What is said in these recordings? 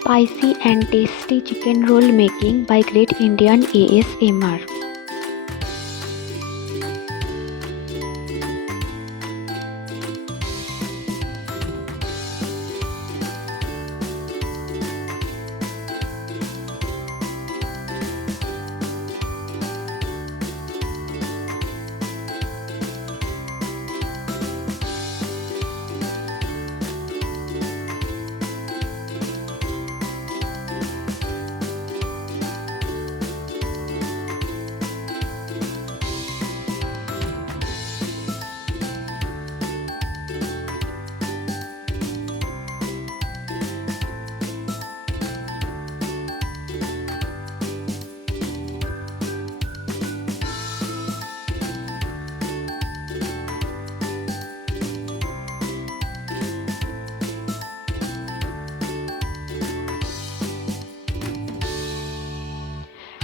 Spicy and tasty chicken roll making by Great Indian ASMR.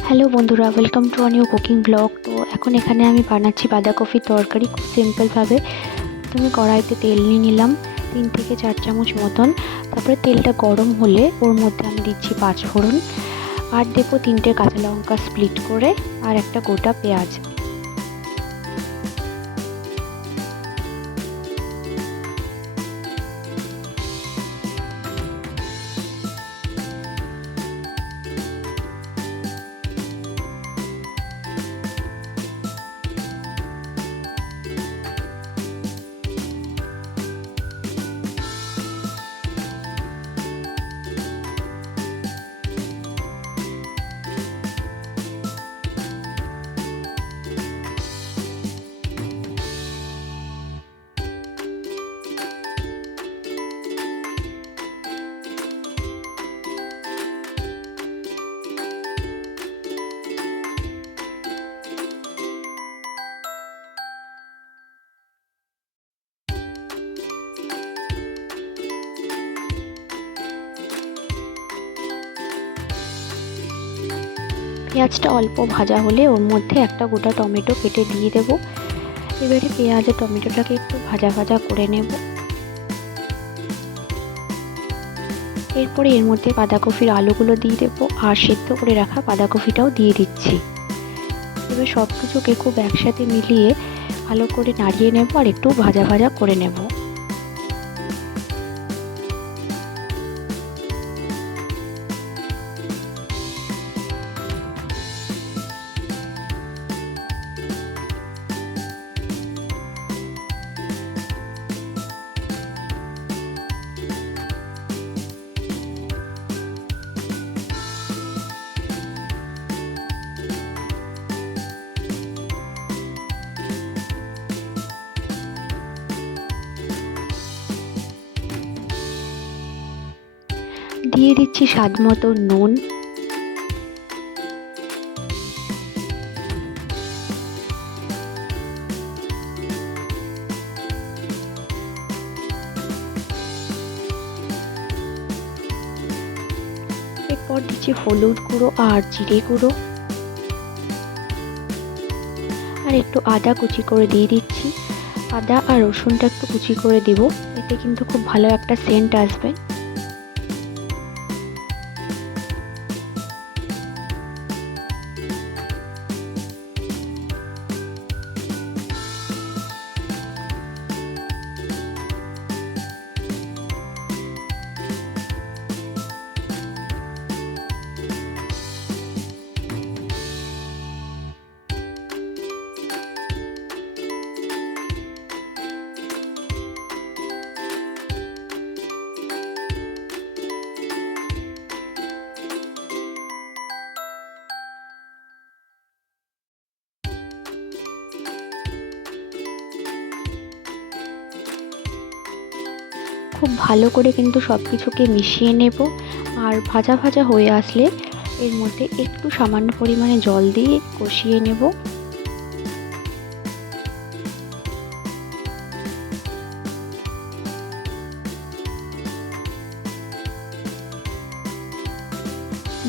Hello বন্ধুরা, welcome to a new cooking blog. তো এখন এখানে আমি বানাচ্ছি বাঁধাকপির তরকারি খুব সিম্পলভাবে। প্রথমে কড়াইতে তেল নিয়ে নিলাম 3 থেকে 4 চামচ মতন। তারপরে তেলটা গরম হলে ওর মধ্যে আমি দিচ্ছি 5 ফোড়ন, আর দেবো 3টে কাঁচা লঙ্কা স্প্লিট করে, আর একটা গোটা পেঁয়াজ। পেঁয়াজটা অল্প ভাজা হলে ওর মধ্যে একটা গোটা টমেটো কেটে দিয়ে দেবো। এবারে পেঁয়াজ আর টমেটোটাকে একটু ভাজা ভাজা করে নেব। এরপরে এর মধ্যে বাঁধাকপির আলুগুলো দিয়ে দেবো, আর সেদ্ধ করে রাখা বাঁধাকপিটাও দিয়ে দিচ্ছি। এবার সব কিছুকে খুব একসাথে মিলিয়ে ভালো করে নাড়িয়ে নেব, আর একটু ভাজা ভাজা করে নেব। দিয়ে দিচ্ছি স্বাদ মতো নুন, এরপর দিচ্ছি হলুদ গুঁড়ো আর জিরে গুঁড়ো, আর একটু আদা কুচি করে দিয়ে দিচ্ছি। আদা আর রসুনটা একটু কুচি করে দেব, এতে কিন্তু খুব ভালো একটা সেন্ট আসবে। খুব ভালো করে কিন্তু সব কিছুকে মিশিয়ে নেব, আর ভাজা ভাজা হয়ে আসলে এর মধ্যে একটু সামান্য পরিমাণে জল দিয়ে কষিয়ে নেব।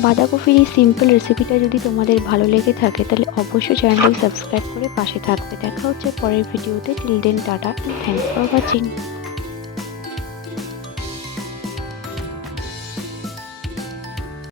বাঁধাকপির এই সিম্পল রেসিপিটা যদি তোমাদের ভালো লেগে থাকে তাহলে অবশ্যই চ্যানেলটি সাবস্ক্রাইব করে পাশে থাকবে। দেখা হচ্ছে পরের ভিডিওতে। Till then tata, thanks for watching.